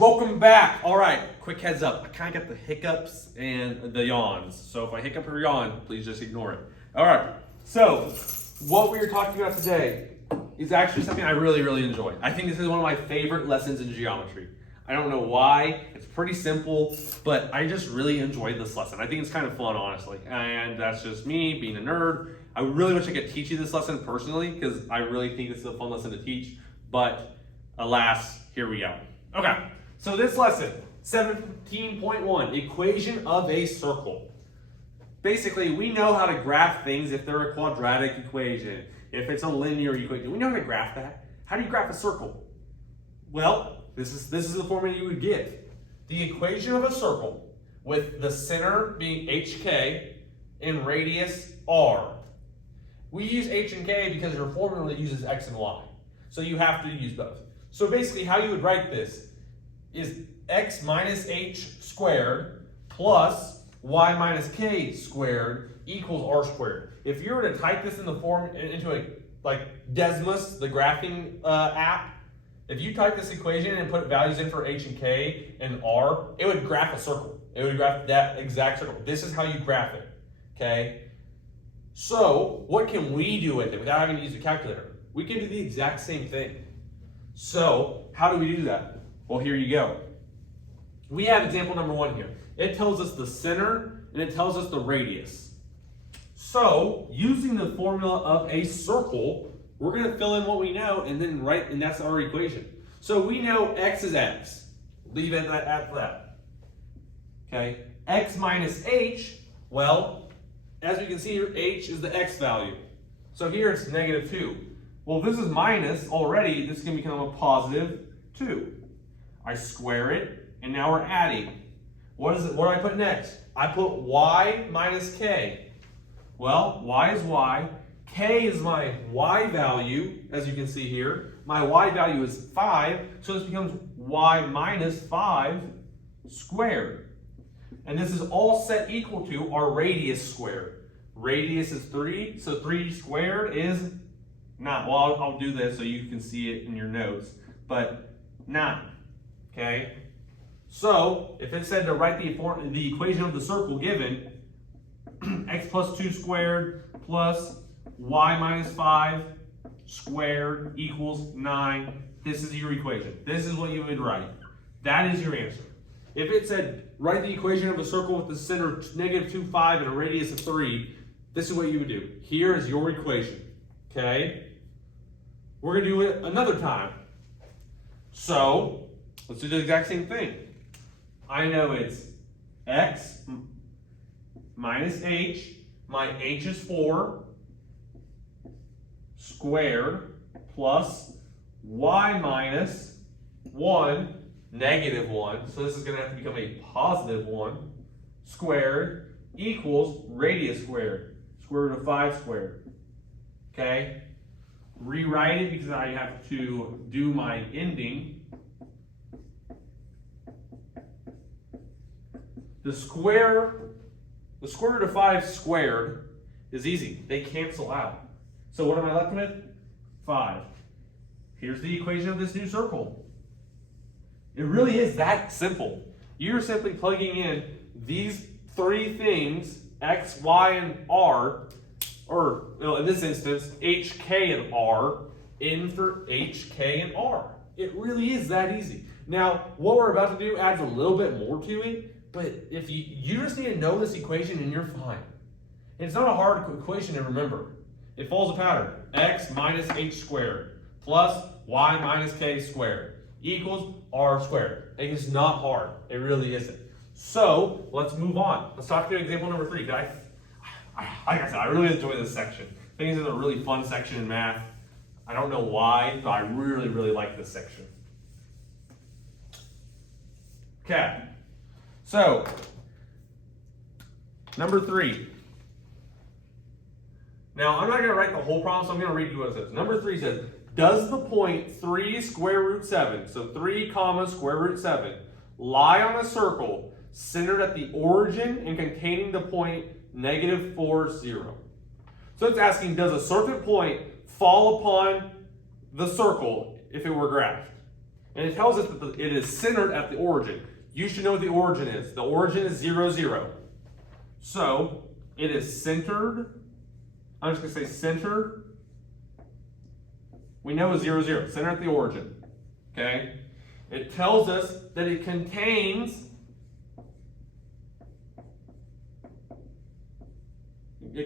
Welcome back. All right, quick heads up. I kind of got the hiccups and the yawns. So if I hiccup or yawn, please just ignore it. All right, so what we are talking about today is actually something I really enjoy. I think this is one of my favorite lessons in geometry. I don't know why. It's pretty simple, but I just really enjoy this lesson. I think it's kind of fun, honestly. And that's just me being a nerd. I really wish I could teach you this lesson personally because I really think this is a fun lesson to teach. But alas, here we go. Okay, so this lesson, 17.1, equation of a circle. Basically, we know how to graph things if they're a quadratic equation, if it's a linear equation. We know how to graph that. How do you graph a circle? Well, this is the formula you would get. The equation of a circle with the center being HK and radius R. We use H and K because your formula uses X and Y. So you have to use both. So basically how you would write this is X minus H squared plus Y minus K squared equals R squared. If you were to type this in the form into a like Desmos, the graphing app, if you type this equation and put values in for H and K and R, it would graph a circle. It would graph that exact circle. This is how you graph it, okay? So what can we do with it without having to use a calculator? We can do the exact same thing. So how do we do that? Well, here you go. We have example number 1 here. It tells us the center and it tells us the radius. So using the formula of a circle, we're going to fill in what we know and then write, and that's our equation. So we know X is X. Leave it at that. Okay. X minus H, well, as we can see here, H is the X value. So here it's -2. Well, this is minus already. This can become a positive 2. I square it, and now we're adding. What do I put next? I put Y minus K. Well, Y is Y. K is my Y value, as you can see here. My Y value is 5, so this becomes Y minus 5 squared. And this is all set equal to our radius squared. Radius is 3, so 3 squared is 9. Well, I'll do this so you can see it in your notes, but 9, okay? So, if it said to write the equation of the circle given, x plus 2 squared plus y minus 5 squared equals 9. This is your equation. This is what you would write. That is your answer. If it said, write the equation of a circle with the center -2, 5 and a radius of 3, this is what you would do. Here is your equation, okay? We're gonna do it another time. So, let's do the exact same thing. I know it's X minus H, my H is 4, squared plus Y minus 1, -1, so this is going to have to become a positive 1, squared equals radius squared, square root of 5 squared, okay? Rewrite it because I have to do my ending. The square root of 5 squared is easy. They cancel out. So what am I left with? 5. Here's the equation of this new circle. It really is that simple. You're simply plugging in these 3 things, X, Y, and R, or well, in this instance, H, K, and R, in for H, K, and R. It really is that easy. Now, what we're about to do adds a little bit more to it, but if you just need to know this equation and you're fine. It's not a hard equation to remember. It follows a pattern. X minus H squared plus Y minus K squared equals R squared. It is not hard. It really isn't. So let's move on. Let's talk through example number 3. Like I said, I really enjoy this section. I think this is a really fun section in math. I don't know why, but I really like this section. Okay. So, number 3. Now, I'm not going to write the whole problem, so I'm going to read you what it says. Number 3 says, does the point 3 square root 7, so 3 comma square root 7, lie on a circle centered at the origin and containing the point -4, 0? So it's asking, does a certain point fall upon the circle if it were graphed? And it tells us that it is centered at the origin. You should know what the origin is. The origin is 0, 0. So it is centered. I'm just going to say centered. We know it's 0, 0. Centered at the origin. Okay? It tells us that it contains the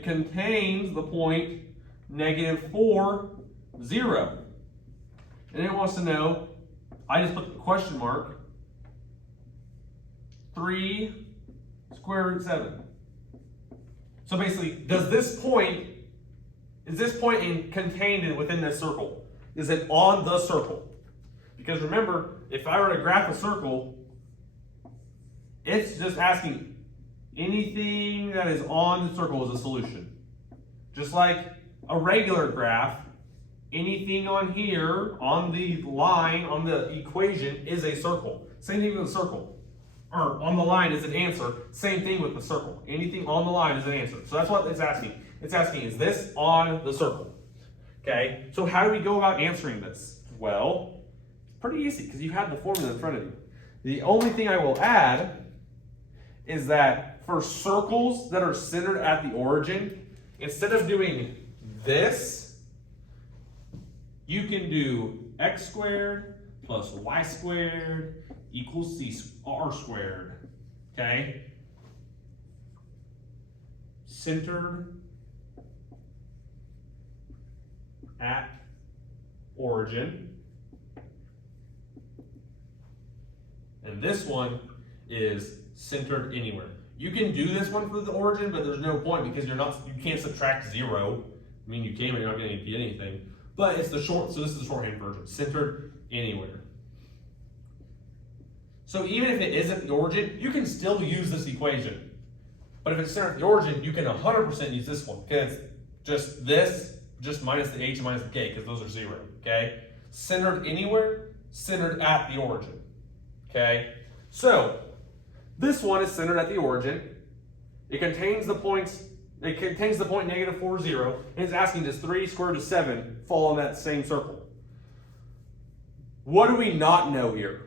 point -4, 0. And it wants to know, I just put the question mark, 3 square root 7. So basically, is this point contained within this circle? Is it on the circle? Because remember, if I were to graph a circle, it's just asking anything that is on the circle is a solution. Just like a regular graph, anything on here, on the line, on the equation, is a circle. Same thing with a circle. Or on the line is an answer. Same thing with the circle. Anything on the line is an answer. So that's what it's asking. It's asking, is this on the circle? Okay, so how do we go about answering this? Well, it's pretty easy because you have the formula in front of you. The only thing I will add is that for circles that are centered at the origin, instead of doing this, you can do x squared plus y squared equals r squared. Okay? Centered at origin. And this one is centered anywhere. You can do this one for the origin, but there's no point because you can't subtract 0. I mean, you can, but you're not going to get anything. But it's the short, so this is the shorthand version. Centered anywhere. So even if it is at the origin, you can still use this equation. But if it's centered at the origin, you can 100% use this one. Because it's just this, just minus the h and minus the k, because those are 0. Okay? Centered anywhere, centered at the origin. Okay? So, this one is centered at the origin. It contains the point -4, 0, and it's asking, does 3 square root of 7 fall in that same circle? What do we not know here?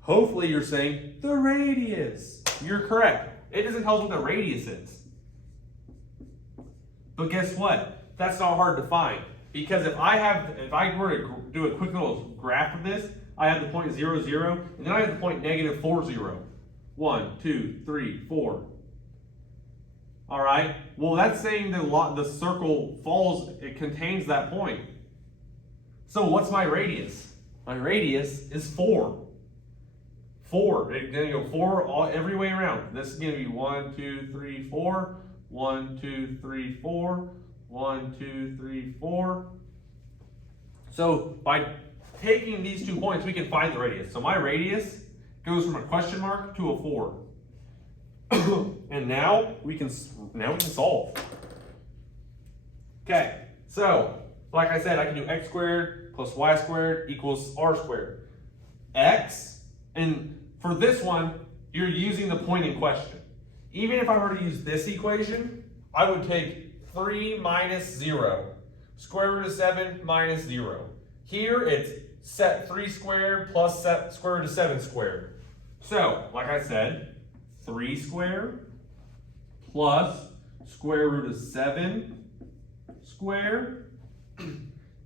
Hopefully you're saying the radius. You're correct. It doesn't tell us what the radius is. But guess what? That's not hard to find. Because if I were to do a quick little graph of this, I have the point 0, 0, and then I have the point -4, 0. 1, 2, 3, 4. All right. Well, that's saying the circle it contains that point. So what's my radius? My radius is 4. 4. It's going to go 4 every way around. This is going to be 1, 2, 3, 4. 1, 2, 3, 4. 1, 2, 3, 4. So by taking these 2 points, we can find the radius. So my radius goes from a question mark to a 4. And now we can solve. Okay, so like I said, I can do x squared plus y squared equals r squared. X, and for this one, you're using the point in question. Even if I were to use this equation, I would take 3 minus 0, square root of 7 minus 0. Here it's set 3 squared plus set square root of 7 squared. So, like I said, 3 squared plus square root of 7 squared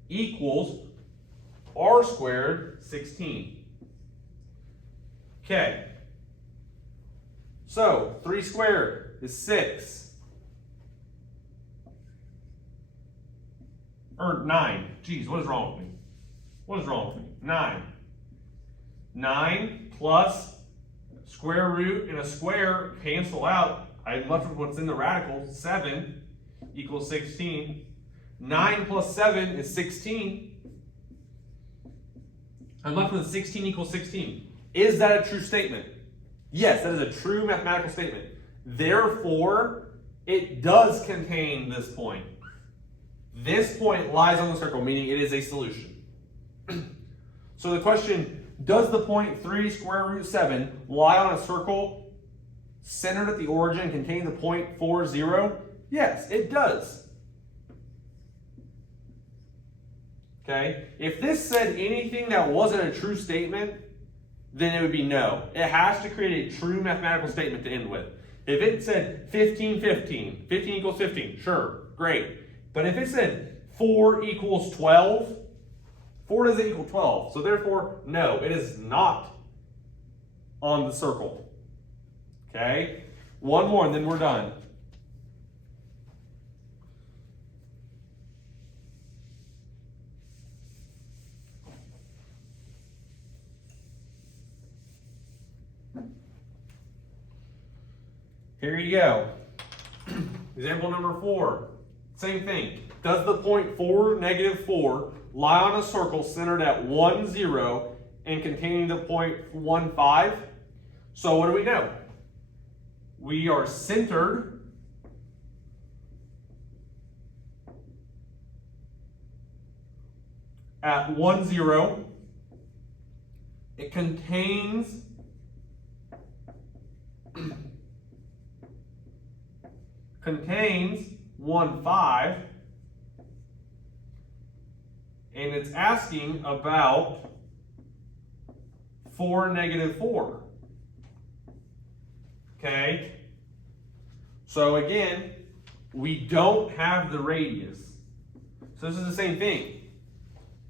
equals r squared 16. Okay. So, 3 squared is 6. Or 9. Geez, what is wrong with me? What is wrong with me? 9. 9 plus square root and a square cancel out. I'm left with what's in the radical. 7 equals 16. 9 plus 7 is 16. I'm left with 16 equals 16. Is that a true statement? Yes, that is a true mathematical statement. Therefore, it does contain this point. This point lies on the circle, meaning it is a solution. So the question, does the point 3 square root 7 lie on a circle centered at the origin and contain the point 4, 0? Yes, it does. Okay? If this said anything that wasn't a true statement, then it would be no. It has to create a true mathematical statement to end with. If it said 15, 15, 15 equals 15, sure, great. But if it said 4 equals 12, 4 doesn't equal 12. So therefore, no, it is not on the circle. Okay? One more and then we're done. Here you go. Example number 4. Same thing. Does the point 4, negative 4 lie on a circle centered at 1, 0 and containing the point 1, 5? So what do we know? We are centered at 1, 0. It contains contains 1, 5, and it's asking about 4, negative 4. Okay? So again, we don't have the radius. So this is the same thing.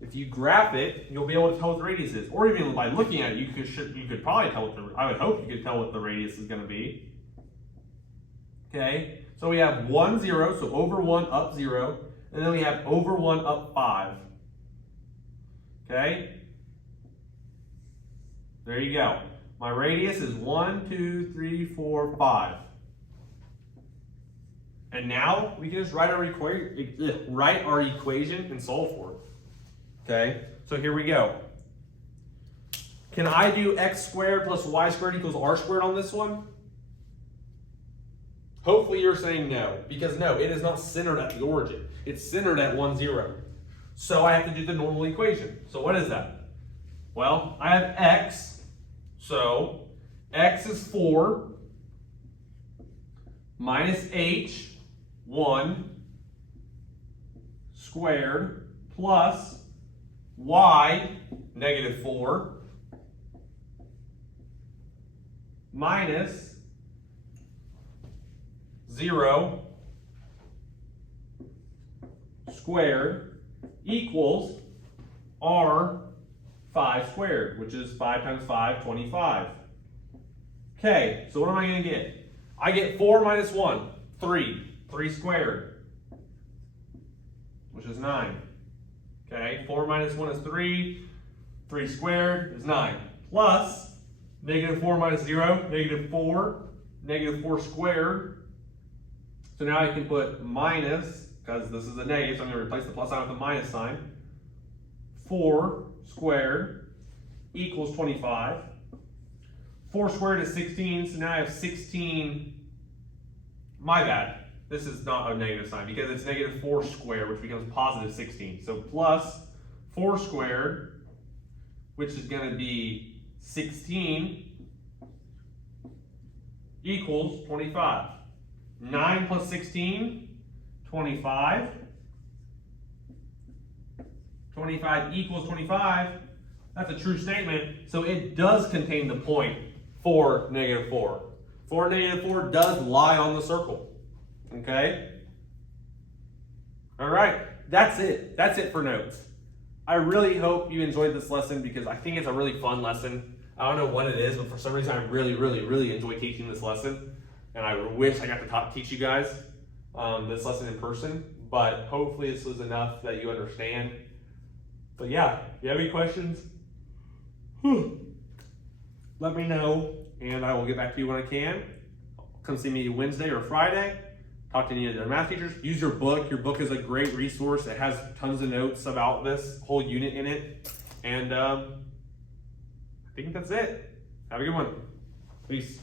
If you graph it, you'll be able to tell what the radius is. Or even by looking at it, you could probably tell what I would hope you could tell what the radius is going to be. Okay? So we have 1, 0, so over 1, up 0. And then we have over 1, up 5. Okay? There you go. My radius is 1, 2, 3, 4, 5. And now we can just write our equation and solve for it. Okay? So here we go. Can I do x squared plus y squared equals r squared on this one? Hopefully you're saying no, because no, it is not centered at the origin. It's centered at 1, 0. So I have to do the normal equation. So what is that? Well, I have x, so x is 4 minus h, 1 squared, plus y, negative 4, minus 0 squared equals r 5 squared, which is 5 times 5, 25. Okay, so what am I going to get? I get 4 minus 1, 3. 3 squared, which is 9. Okay, 4 minus 1 is 3. 3 squared is 9. Plus, negative 4 minus 0, negative 4. Negative 4 squared. So now I can put minus, because this is a negative, so I'm going to replace the plus sign with a minus sign. 4 squared equals 25. 4 squared is 16, so now I have 16. My bad. This is not a negative sign because it's negative 4 squared, which becomes positive 16. So plus 4 squared, which is going to be 16, equals 25. 9 plus 16, 25. 25 equals 25. That's a true statement. So it does contain the point 4, negative 4. 4, negative 4 does lie on the circle. Okay? All right. That's it. That's it for notes. I really hope you enjoyed this lesson because I think it's a really fun lesson. I don't know what it is, but for some reason I really, really, really enjoy teaching this lesson. And I wish I got to teach you guys this lesson in person. But hopefully this was enough that you understand. But yeah, if you have any questions, let me know. And I will get back to you when I can. Come see me Wednesday or Friday. Talk to any of their math teachers. Use your book. Your book is a great resource. It has tons of notes about this whole unit in it. And I think that's it. Have a good one. Peace.